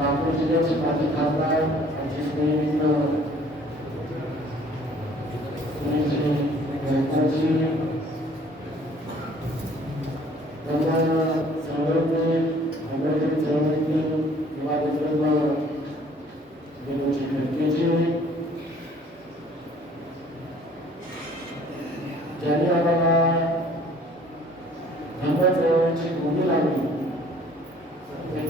नागपूर जिल्ह्याचे माजी खासदार आमचे स्नेहित सुनीलजी गायकवाडजी त्यांना चळवळीतले आंबेडकरी चळवळीतले किंवा नेतृत्व देण्याची खडकेजी ज्यांनी आम्हाला धर्म चळवळीची गोडी लागली ते केशव कांबळेजी डॉक्टर विशाल खंडारेजी सूत्रसंचलन करणारे माझे स्नेही मित्र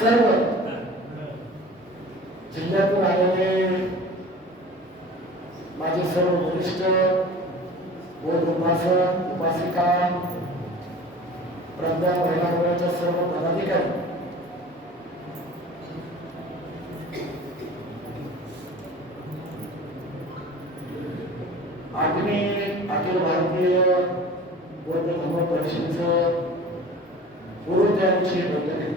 सर्व जिल्ह्यातून आलेले माझे सर्व वरिष्ठ बोध उपासक उपासिका प्रज्ञा महिला मंडळाच्या सर्व पदाधिकारी आठवी अखिल भारतीय बौद्ध धर्म परिषदेचं पूर्व तयारीची ही बैठक आहे.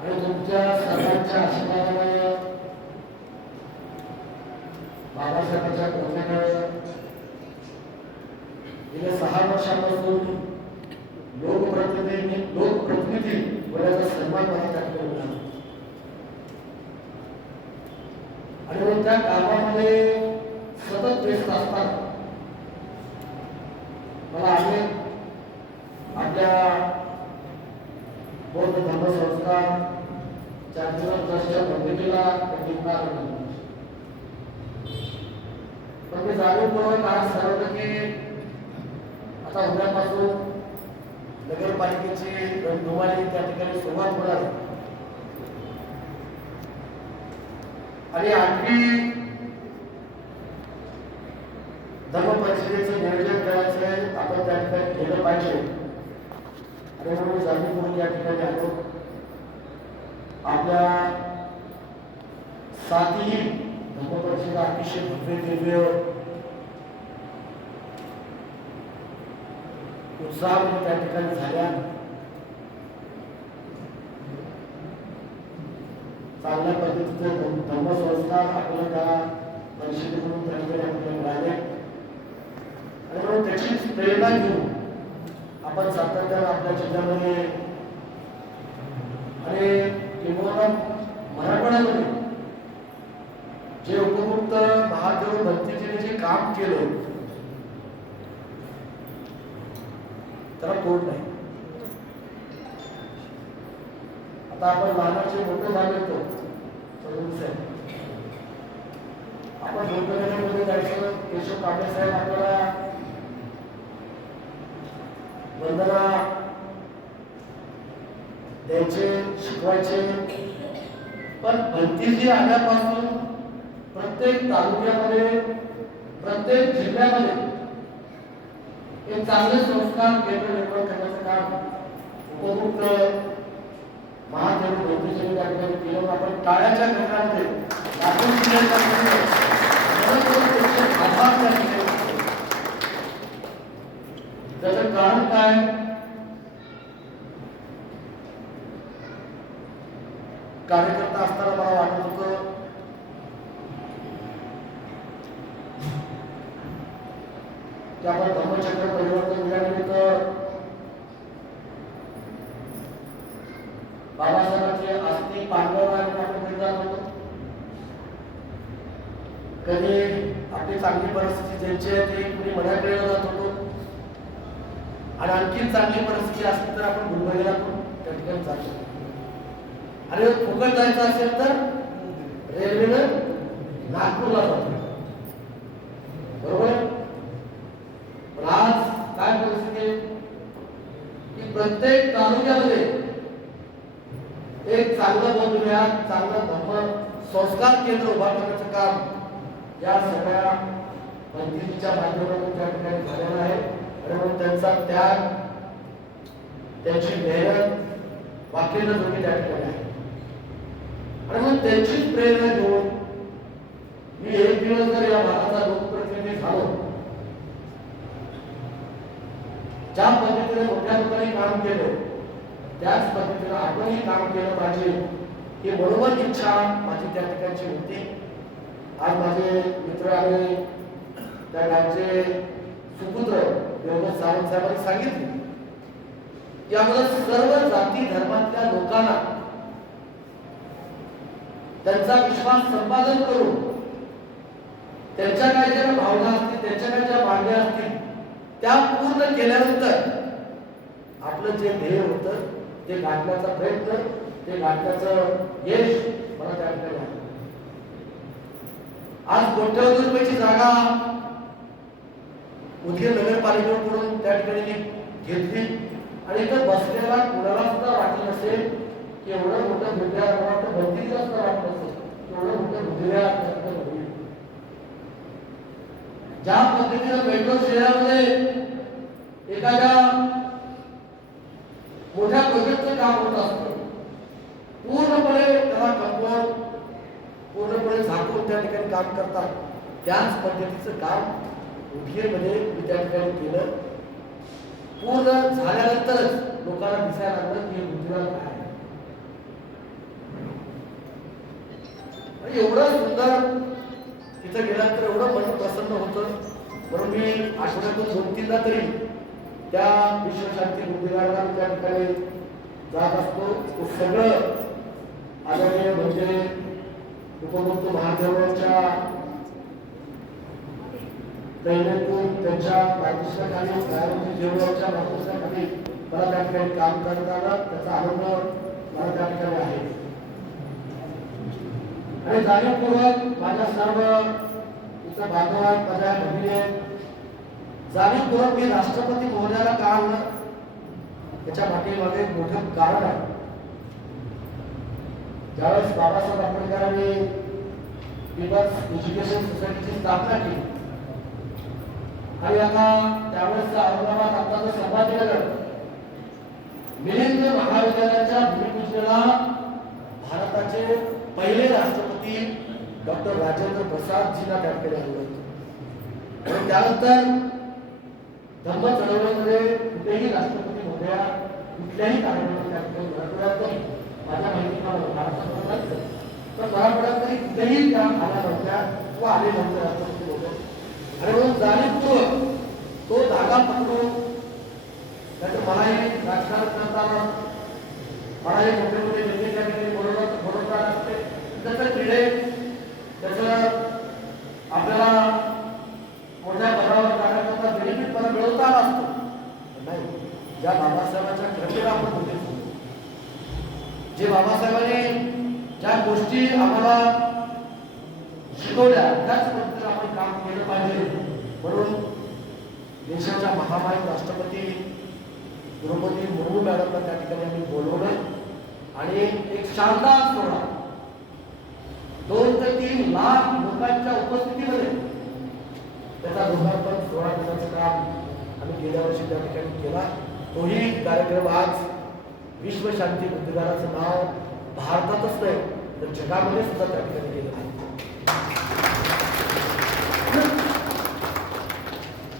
आणि तुमच्या सर्वांच्या आशीर्वादाने बाबासाहेबांच्या कृपेनं गेल्या सहा वर्षापासून लोकप्रतिनिधी लोकप्रतिनिधी वयाचा सन्मान मला त्याकडे होता आणि त्या कामामध्ये सतत व्यस्त असतात मला अनेक आपल्या बौद्ध धर्मसंस्था चॅरिटेबल ट्रस्टच्या बैठकीला पण मी जाणीवपूर्वक आज ठरवलं की आता उद्यापासून नगरपालिकेची रणधुमाळी त्या ठिकाणी सुरुवात होणार आणि आणखी धर्म परिषदेचं नियोजन करायचं आहे. आपण त्या ठिकाणी केलं पाहिजे. आणि म्हणून जाणीवपूर्वक या ठिकाणी आलो. आपल्या साथीही धर्म परिषद अतिशय भव्य दिव्य उत्साह त्या ठिकाणी झाल्या. चांगल्या पद्धतीचं धर्म- धर्मसंस्कार आपल्याला परिषदेत परिषदेकडून त्या ठिकाणी आपल्याला मिळाले आणि म्हणून त्याचीच प्रेरणा घेऊन आपण सातत्यानं आपल्या जिल्ह्यामध्ये आणि किंवा मराठवाड्यामध्ये जे उपमुक्त महादेव भक्तीजीने जे काम केलं त्याला तोड नाही. आता आपण लहानाचे मोठे झाले तो चौधरी साहेब. आपण लोकगणनेमध्ये जायचं केशव पाटील साहेब आपल्याला वंदना द्यायचे शिकवायचे. पण भंतीजी आल्यापासून प्रत्येक तालुक्यामध्ये प्रत्येक जिल्ह्यामध्ये हे चांगले संस्कार केंद्र निर्माण करण्याचं काम उपमुक्त महादेव भंतीजीने त्या ठिकाणी केलं आपण टाळ्याच्या गजरामध्ये दाखवून दिल्याच्या आभार त्या ठिकाणी मानतो. त्याचं कारण काय? कार्यकर्ता असताना मला वाटत होतं की आपण धर्मचक्र परिवर्तन दिल्यानिमित्त बाबासाहेबांची आस्ती पांडवांना आपण जात होतो. कधी आपली चांगली परिस्थिती ज्यांची आहे ते कुणी मनाकडे जात होतो आणि आणखी चांगली परिस्थिती असली तर आपण मुंबईला पण त्या ठिकाणी जातो आणि फुकट जायचं असेल तर रेल्वेनं नागपूरला जातो बरोबर पण आज काय परिस्थिती आहे? की प्रत्येक तालुक्यामध्ये एक चांगलं बौद्धविहार चांगलं धर्म संस्कार केंद्र उभा करण्याचं काम या सगळ्या पंचायतीच्या माध्यमातून त्या ठिकाणी झालेलं आहे. म्हणून त्यांचा त्याग त्यांची मेहनत वाक्यानं तुम्ही त्या ठिकाणी आहे. आणि मग त्यांचीच प्रेरणा घेऊन मी एक दिवस जर या भागाचा लोकप्रतिनिधी झालो ज्या पद्धतीने मोठ्या लोकांनी काम केलं त्याच पद्धतीने आपणही काम केलं पाहिजे ही बरोबर इच्छा माझी त्या ठिकाणची होती. आज माझे मित्र आणि त्या गावचे सुपुत्र सावंत साहेबांनी सांगितले. त्यामुळे सर्व जाती धर्मातल्या लोकांना त्यांचा विश्वास संपादन करून त्यांच्या काय ज्या भावना असतील त्यांच्या काय ज्या मागण्या असतील त्या पूर्ण केल्यानंतर आपलं जे ध्येय होतं ते गाठण्याचा प्रयत्न ते गाठण्याचं यश मला त्या ठिकाणी आज कोट्यवधी रुपयाची जागा उदगीर नगरपालिकेकडून त्या ठिकाणी घेतली. आणि इथं बसलेला कुणाला सुद्धा वाटलं नसेल की एवढं मोठं बुद्ध्या वाटतं बंदीचं सुद्धा वाटलं असेल एवढं मोठं बुद्धिव्या ज्या पद्धतीनं मेट्रो शहरामध्ये एखाद्या मोठ्या प्रोजेक्टचं काम होत असतं पूर्णपणे त्याला कंपाऊंड पूर्णपणे झाकून त्या ठिकाणी काम करतात. त्याच पद्धतीचं काम उदगीरमध्ये मी त्या ठिकाणी केलं. पूर्ण झाल्यानंतरच लोकांना दिसायला लागलं की हे बुद्धिमान काय एवढं सुंदर तिथं गेल्यानंतर एवढं मन प्रसन्न होतं. म्हणून मी आठवड्यातून दोन तीनदा तरी त्या विश्वशांती मंदिराला त्या ठिकाणी जात असतो. तो सगळं आदरणीय म्हणजे उपमुक्त महादेवांच्या दैनंदिन त्यांच्या मार्गदर्शनाखाली दयानंद जेवणाच्या मला त्या ठिकाणी काम करताना त्याचा आनंद मला त्या ठिकाणी आहे. आणि जाणीवपूर्वक माझ्या सर्व इथं बांधवात माझ्या भगिनी जाणीवपूर्वक मी राष्ट्रपती महोदयाला का आणलं त्याच्या पाठीमागे मोठं कारण आहे. ज्यावेळेस बाबासाहेब आंबेडकरांनी पीपल्स एज्युकेशन सोसायटीची स्थापना केली आणि आता त्यावेळेस औरंगाबाद आत्ताचं संभाजीनगर मिलिंद महाविद्यालयाच्या भूमिपूजनाला भारताचे पहिले राष्ट्रपती डॉक्टर राजेंद्र प्रसादजींना त्या आले होते. आणि त्यानंतर धर्म चळवळीमध्ये कुठेही राष्ट्रपती महोदया कुठल्याही कार्यक्रमात त्या ठिकाणी मराठवाड्यात माझ्या माहितीप्रमाणे भारतात तर मराठवाड्यात तरी कुठेही त्या आल्या नव्हत्या व आले नव्हते राष्ट्रपती आणि म्हणून जाणीवपूर्वक तो धागा पकडून त्याचं मलाही राजकारण करताना मलाही मोठे मोठे निर्णय त्या ठिकाणी बरोबर बरोबर असते. त्याचं क्रीडे त्याचं आपल्याला मोठ्या पदावर जाण्याकरता बेनिफिट मला मिळवता आला असतो. नाही ज्या बाबासाहेबांच्या कृपेला आपण होते. जे बाबासाहेबांनी ज्या गोष्टी आम्हाला शिकवल्या त्याच काम केलं पाहिजे. म्हणून देशाच्या महामाई राष्ट्रपती द्रौपदी मुर्मू मॅडमला त्या ठिकाणी आम्ही बोलवलं आणि एक शानदार सोहळा. दोन ते तीन लाख लोकांच्या उपस्थितीमध्ये त्याचा लोकार्पण सोहळा दिवसाचं काम आम्ही गेल्या वर्षी त्या ठिकाणी केला. तोही कार्यक्रम आज विश्व शांती नाव भारतातच नाही तर जगामध्ये सुद्धा त्या ठिकाणी गेलं आहे